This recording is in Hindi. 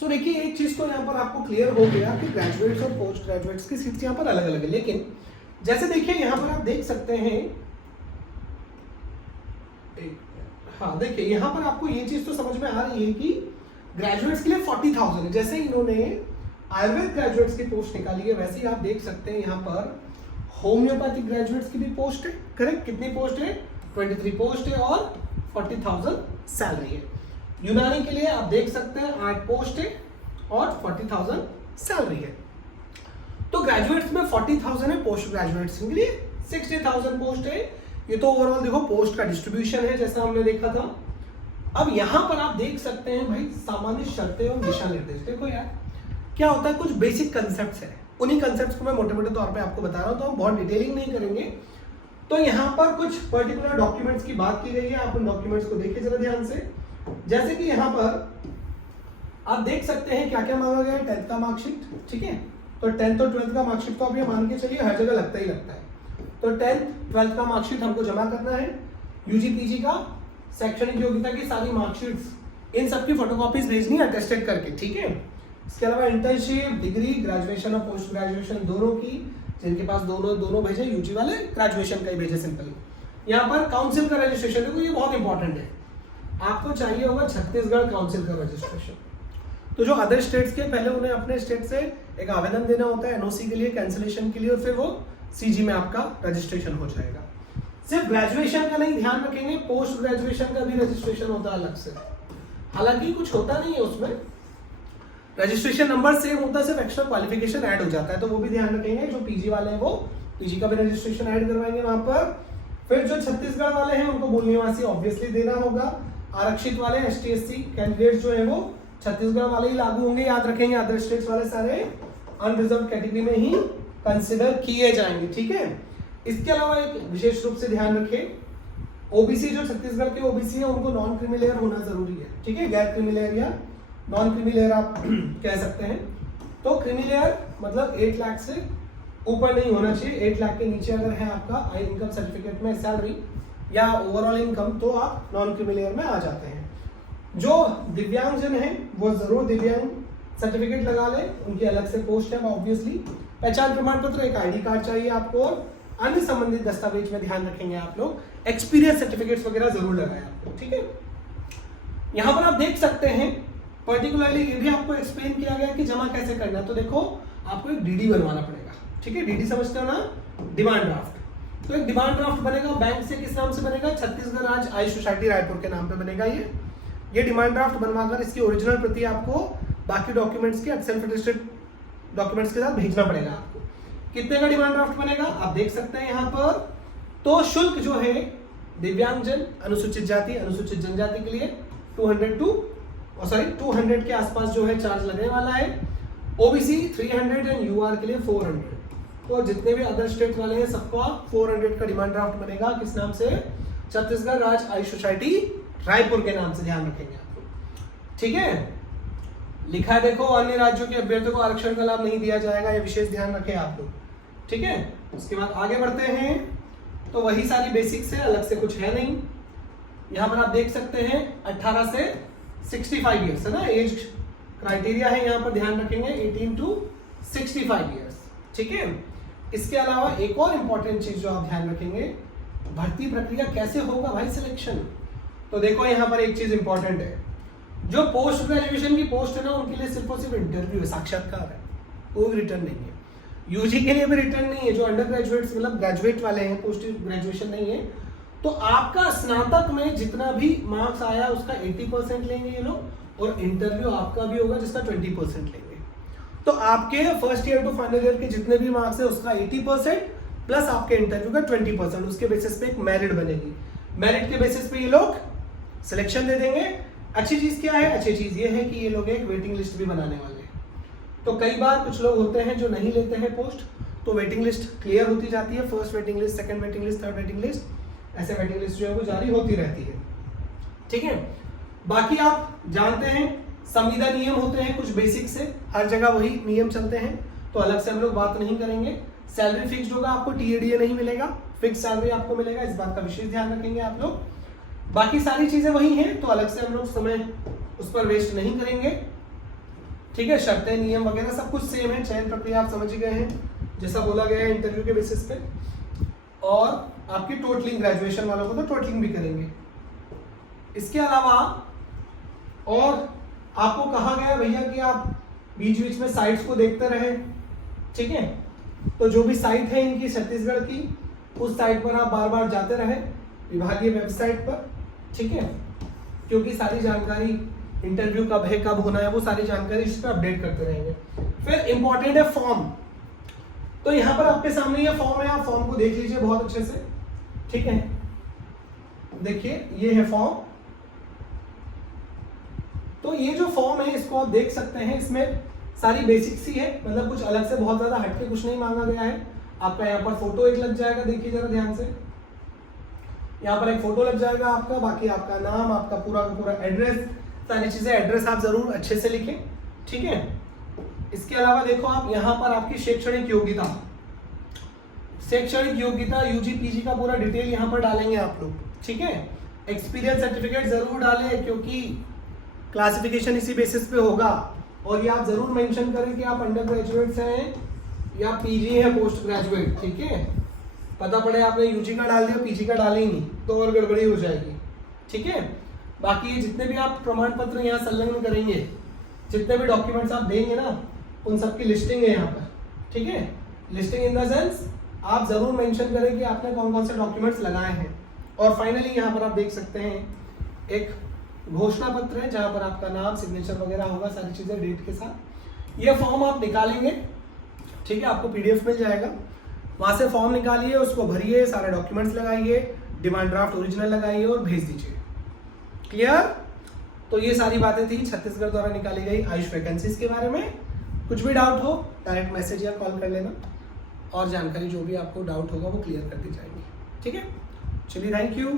सो देखिए एक चीज तो यहाँ पर आपको क्लियर हो गया कि ग्रेजुएट्स और पोस्ट ग्रेजुएट्स की सीट्स यहाँ पर अलग अलग है, लेकिन जैसे देखिए यहाँ पर आप देख सकते हैं, हाँ देखिए यहाँ पर आपको ये चीज तो समझ में आ रही है कि ग्रेजुएट्स के लिए 40,000 है। जैसे इन्होंने आयुर्वेद ग्रेजुएट्स की पोस्ट निकाली है, वैसे ही आप देख सकते हैं यहाँ पर होम्योपैथिक ग्रेजुएट्स की भी पोस्ट है। करेक्ट, कितनी पोस्ट है? 23 पोस्ट है और 40,000 सैलरी है। यूनानी के लिए आप देख सकते हैं 8 पोस्ट है और 40,000 सैलरी है। तो ग्रेजुएट्स में 40,000 है, पोस्ट ग्रेजुएट्स के लिए 60,000 पोस्ट है। ये तो ओवरऑल देखो पोस्ट का डिस्ट्रीब्यूशन है जैसा हमने देखा था। अब यहां पर आप देख सकते हैं भाई सामान्य शर्तें और दिशा निर्देश। देखो यार क्या होता है, कुछ बेसिक कंसेप्ट्स है, उन्हीं कंसेप्ट्स को मैं मोटे मोटे तौर पे आपको बता रहा हूं, तो हम बहुत डिटेलिंग नहीं करेंगे। तो यहाँ पर कुछ पर्टिकुलर डॉक्यूमेंट्स की बात की गई है, आप उन डॉक्यूमेंट्स को देखिए जरा ध्यान से। जैसे कि यहाँ पर आप देख सकते हैं क्या क्या मांगा गया है। 10th का मार्कशीट, ठीक है, तो 10th और 12th का मार्कशीट तो आप ये मान के चलिए हर जगह लगता ही लगता है। तो 10th 12th का मार्कशीट हमको जमा करना है। यूजी पीजी का शैक्षणिक योग्यता की सारी मार्कशीट्स, इन सबकी फोटोकॉपीज भेजनी है अटेस्टेड करके, ठीक है। इसके अलावा इंटर्नशिप, डिग्री, ग्रेजुएशन और पोस्ट ग्रेजुएशन दोनों की, जिनके पास दोनों भेजे, यूजी वाले ग्रेजुएशन का ही भेजे सिंपली। यहाँ पर काउंसिल का रजिस्ट्रेशन, देखो ये बहुत इंपॉर्टेंट है, आपको चाहिए होगा छत्तीसगढ़ काउंसिल का रजिस्ट्रेशन। तो जो अदर स्टेट्स के, पहले उन्हें अपने स्टेट से एक आवेदन देना होता है एनओसी के लिए, कैंसिलेशन के लिए, और फिर वो सीजी में आपका रजिस्ट्रेशन हो जाएगा। सिर्फ ग्रेजुएशन का नहीं, ध्यान रखेंगे पोस्ट ग्रेजुएशन का भी रजिस्ट्रेशन होता है अलग से। हालांकि कुछ होता नहीं है उसमें, रजिस्ट्रेशन नंबर सेम होता है, सिर्फ एक्स्ट्रा क्वालिफिकेशन ऐड हो जाता है, तो वो भी ध्यान रखेंगे। जो पीजी वाले हैं वो पीजी का भी रजिस्ट्रेशन ऐड करवाएंगे वहां पर। फिर जो छत्तीसगढ़ वाले हैं उनको मूल निवासी ऑब्वियसली देना होगा। आरक्षित वाले ST/SC कैंडिडेट जो है वो छत्तीसगढ़ वाले ही लागू होंगे, याद रखेंगे। अदर स्टेट्स वाले सारे अनरिजर्व कैटेगरी में ही कंसिडर किए जाएंगे, ठीक है। इसके अलावा एक विशेष रूप से ध्यान रखें, ओबीसी जो छत्तीसगढ़ के ओबीसी है उनको नॉन क्रीमी होना जरूरी है, ठीक है। गैर क्रीमी या नॉन क्रीमी आप कह सकते हैं। तो क्रीमी मतलब 8 लाख से ऊपर नहीं होना चाहिए। 8 लाख के नीचे अगर है आपका इनकम सर्टिफिकेट में सैलरी या ओवरऑल इनकम, तो आप नॉन क्रीमी में आ जाते हैं। जो दिव्यांगजन है वो जरूर दिव्यांग सर्टिफिकेट लगा ले, उनकी अलग से पोस्ट है ऑब्वियसली। पहचान प्रमाण पत्र, एक ID कार्ड चाहिए आपको, और अन्य संबंधित दस्तावेज में ध्यान रखेंगे आप लोग एक्सपीरियंस सर्टिफिकेट्स वगैरह जरूर लगाए आपको, ठीक है। यहाँ पर आप देख सकते हैं पर्टिकुलरली ये भी आपको एक्सप्लेन किया गया कि जमा कैसे करना है। तो देखो आपको एक DD बनवाना पड़ेगा, ठीक है। DD समझते हो ना, डिमांड ड्राफ्ट। तो एक डिमांड ड्राफ्ट बनेगा, बैंक से किस नाम से बनेगा? छत्तीसगढ़ राज्य आयुष सोसाइटी रायपुर के नाम पे बनेगा। ये डिमांड ड्राफ्ट बनवाकर इसकी ओरिजिनल प्रति आपको बाकी डॉक्यूमेंट्स के सेल्फ अटेस्टेड डॉक्यूमेंट्स के साथ भेजना पड़ेगा आपको। कितने का डिमांड ड्राफ्ट बनेगा आप देख सकते हैं यहाँ पर। तो शुल्क जो है दिव्यांगजन, अनुसूचित जाति, अनुसूचित जनजाति के लिए 200 के आसपास जो है चार्ज लगने वाला है। ओबीसी 300 एंड यूआर के लिए 400। तो जितने भी अदर स्टेट वाले हैं सबका 400 का डिमांड ड्राफ्ट बनेगा। किस नाम से? छत्तीसगढ़ राज्य आयुष सोसाइटी रायपुर के नाम से, ध्यान रखेंगे आप लोग, ठीक है। लिखा है देखो, अन्य राज्यों के अभ्यर्थियों को आरक्षण का लाभ नहीं दिया जाएगा, ये विशेष ध्यान रखें आप लोग, ठीक है। उसके बाद आगे बढ़ते हैं, तो वही सारी बेसिक्स है, अलग से कुछ है नहीं। यहाँ पर आप देख सकते हैं 18 से 65 ईयर्स है ना, एज क्राइटेरिया है यहाँ पर, ध्यान रखेंगे 18 to 65 ईयर्स, ठीक है। इसके अलावा एक और इंपॉर्टेंट चीज जो आप ध्यान रखेंगे, भर्ती प्रक्रिया कैसे होगा भाई सिलेक्शन। तो देखो यहाँ पर एक चीज इंपॉर्टेंट है, जो पोस्ट ग्रेजुएशन की पोस्ट है ना उनके लिए सिर्फ और सिर्फ इंटरव्यू है, साक्षात्कार है, कोई रिटर्न नहीं है। यूजी के लिए भी रिटर्न नहीं है, जो अंडर ग्रेजुएट्स मतलब ग्रेजुएट वाले हैं, पोस्ट ग्रेजुएशन नहीं है। तो आपका स्नातक में जितना भी मार्क्स आया उसका 80% लेंगे ये लोग, और इंटरव्यू आपका भी होगा जिसका 20% लेंगे। तो आपके first year to final year के जितने भी मार्क्स है उसका 80% प्लस आपके इंटरव्यू का 20%, उसके बेसिस पे एक मेरिट बनेगी। मेरिट के बेसिस पे ये लोग सिलेक्शन दे देंगे। अच्छी चीज क्या है? अच्छी चीज ये है कि ये लोग एक वेटिंग लिस्ट भी बनाने वाले हैं। तो कई बार कुछ लोग होते हैं जो नहीं लेते हैं पोस्ट, तो वेटिंग लिस्ट क्लियर होती जाती है, first waiting list, second waiting list, third waiting list, ऐसे वेटिंग लिस्ट जो है वो जारी होती रहती है, ठीक है। बाकी आप जानते हैं संविदा नियम होते हैं कुछ बेसिक से, हर जगह वही नियम चलते हैं, तो अलग से हम लोग बात नहीं करेंगे। सैलरी फिक्स्ड होगा, आपको TADA नहीं मिलेगा, फिक्स सैलरी आपको मिलेगा, इस बात का विशेष ध्यान रखेंगे आप लोग। बाकी सारी चीजें वही हैं, तो अलग से हम लोग समय उस पर वेस्ट नहीं करेंगे। ठीक है, शर्तें नियम वगैरह सब कुछ सेम है, चयन प्रक्रिया आप समझ ही गए हैं जैसा बोला गया है इंटरव्यू के बेसिस पे। और आपकी टोटलिंग, ग्रेजुएशन वालों को तो टोटलिंग भी करेंगे। इसके अलावा और आपको कहा गया भैया कि आप बीच बीच में साइट्स को देखते रहे, ठीक है। तो जो भी साइट है इनकी छत्तीसगढ़ की, उस साइट पर आप बार बार जाते रहे, विभागीय वेबसाइट पर, ठीक है, क्योंकि सारी जानकारी इंटरव्यू कब है, कब होना है, वो सारी जानकारी इस पर अपडेट करते रहेंगे। फिर इंपॉर्टेंट है फॉर्म। तो यहाँ पर आपके सामने ये फॉर्म है, आप फॉर्म को देख लीजिए बहुत अच्छे से, ठीक है। देखिए ये है फॉर्म। तो ये जो फॉर्म है इसको आप देख सकते हैं, इसमें सारी बेसिक्स ही है, मतलब कुछ अलग से बहुत ज्यादा हटके कुछ नहीं मांगा गया है। आपका यहाँ पर फोटो एक लग जाएगा, देखिए जरा ध्यान से, यहाँ पर एक फोटो लग जाएगा आपका, बाकी आपका नाम, आपका पूरा का पूरा एड्रेस, सारी चीजें, एड्रेस आप जरूर अच्छे से लिखें, ठीक है। इसके अलावा देखो आप यहाँ पर आपकी शैक्षणिक योग्यता, शैक्षणिक योग्यता यूजी पीजी का पूरा डिटेल यहाँ पर डालेंगे आप लोग, ठीक है। एक्सपीरियंस सर्टिफिकेट जरूर डालें क्योंकि क्लासिफिकेशन इसी बेसिस पे होगा। और ये आप जरूर मेंशन करें कि आप अंडर ग्रेजुएट्स हैं या पीजी है पोस्ट ग्रेजुएट, ठीक है। पता पड़े आपने यूजी का डाल दिया, पीजी का डाले ही नहीं, तो और गड़बड़ी हो जाएगी, ठीक है। बाकी ये जितने भी आप प्रमाण पत्र यहाँ संलग्न करेंगे, जितने भी डॉक्यूमेंट्स आप देंगे ना, उन सबकी लिस्टिंग है यहाँ पर, ठीक है। लिस्टिंग इन द सेंस आप जरूर मेंशन करें कि आपने कौन कौन से डॉक्यूमेंट्स लगाए हैं। और फाइनली यहाँ पर आप देख सकते हैं एक घोषणा पत्र है जहाँ पर आपका नाम, सिग्नेचर वगैरह होगा, सारी चीजें डेट के साथ। ये फॉर्म आप निकालेंगे, ठीक है, आपको पीडीएफ मिल जाएगा, वहां से फॉर्म निकालिए, उसको भरिए, सारे डॉक्यूमेंट्स लगाइए, डिमांड ड्राफ्ट ओरिजिनल लगाइए और भेज दीजिए। क्लियर? तो ये सारी बातें थी छत्तीसगढ़ द्वारा निकाली गई आयुष वैकेंसीज के बारे में। कुछ भी डाउट हो डायरेक्ट मैसेज या कॉल कर लेना, और जानकारी जो भी आपको डाउट होगा वो क्लियर कर दी जाएगी, ठीक है। चलिए, थैंक यू।